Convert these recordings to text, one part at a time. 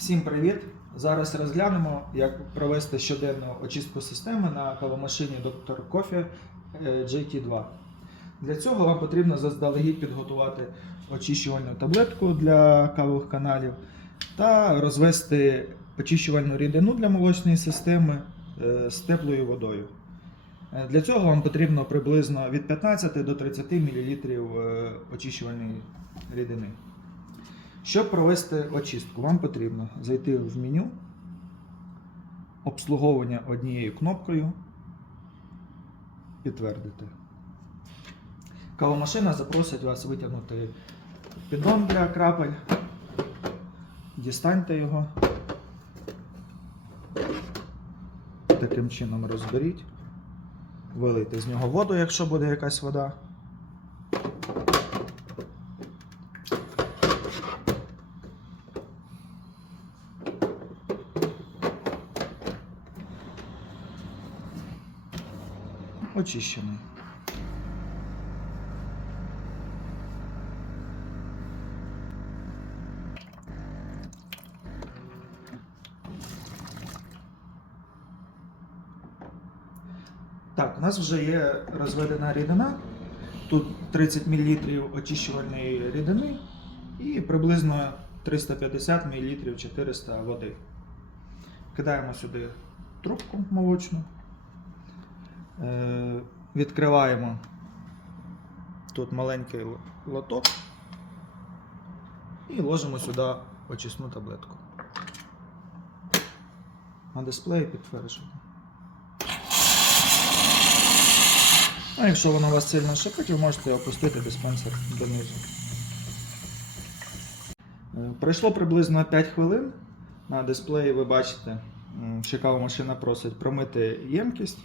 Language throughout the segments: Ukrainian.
Всім привіт! Зараз розглянемо, як провести щоденну очистку системи на кавомашині Dr. Coffee е, GT2. Для цього вам потрібно заздалегідь підготувати очищувальну таблетку для кавових каналів та розвести очищувальну рідину для молочної системи е, з теплою водою. Е, Для цього вам потрібно приблизно від 15 до 30 мл е, очищувальної рідини. Щоб провести очистку, вам потрібно зайти в меню, обслуговування однією кнопкою, підтвердити. Кавомашина запросить вас витягнути піддон для крапель. Дістаньте його. Таким чином розберіть. Вилийте з нього воду, якщо буде якась вода. Очищений. Так, у нас вже є розведена рідина. Тут 30 мл очищувальної рідини і приблизно 350 мл 400 води. Кидаємо сюди трубку молочну. Е, Відкриваємо тут маленький лоток і ложимо сюди очисну таблетку. На дисплеї підтверджуємо. А якщо воно у вас сильно шипить, ви можете опустити диспенсер донизу. Е, Пройшло приблизно 5 хвилин. На дисплеї ви бачите, м, що кавомашина просить промити ємкість.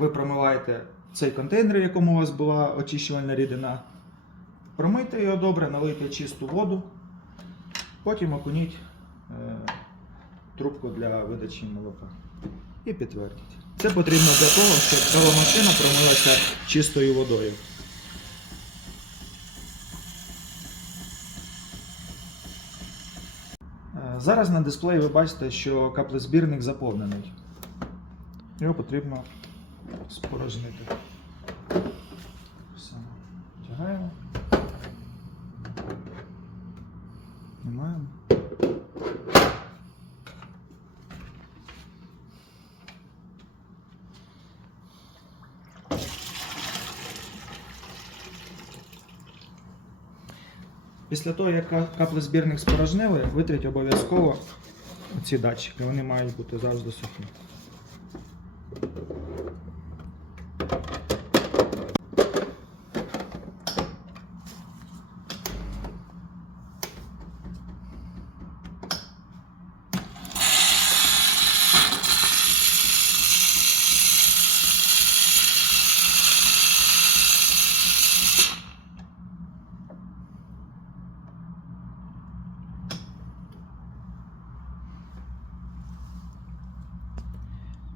Ви промиваєте цей контейнер, в якому у вас була очищувальна рідина. Промийте його добре, налийте чисту воду, потім окуніть е, трубку для видачі молока. І підтвердіть. Це потрібно для того, щоб кавомашина промилася чистою водою. Е, Зараз на дисплеї ви бачите, що каплезбірник заповнений. Його потрібно спорожнити. Все. Знімаємо. Після того, як ка- каплезбірник спорожнили, витріть обов'язково ці датчики. Вони мають бути завжди сухі.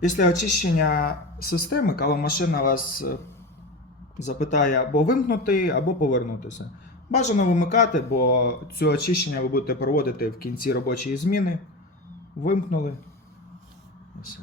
Після очищення системи кавомашина вас е, запитає або вимкнути, або повернутися. Бажано вимикати, бо це очищення ви будете проводити в кінці робочої зміни. Вимкнули. Все.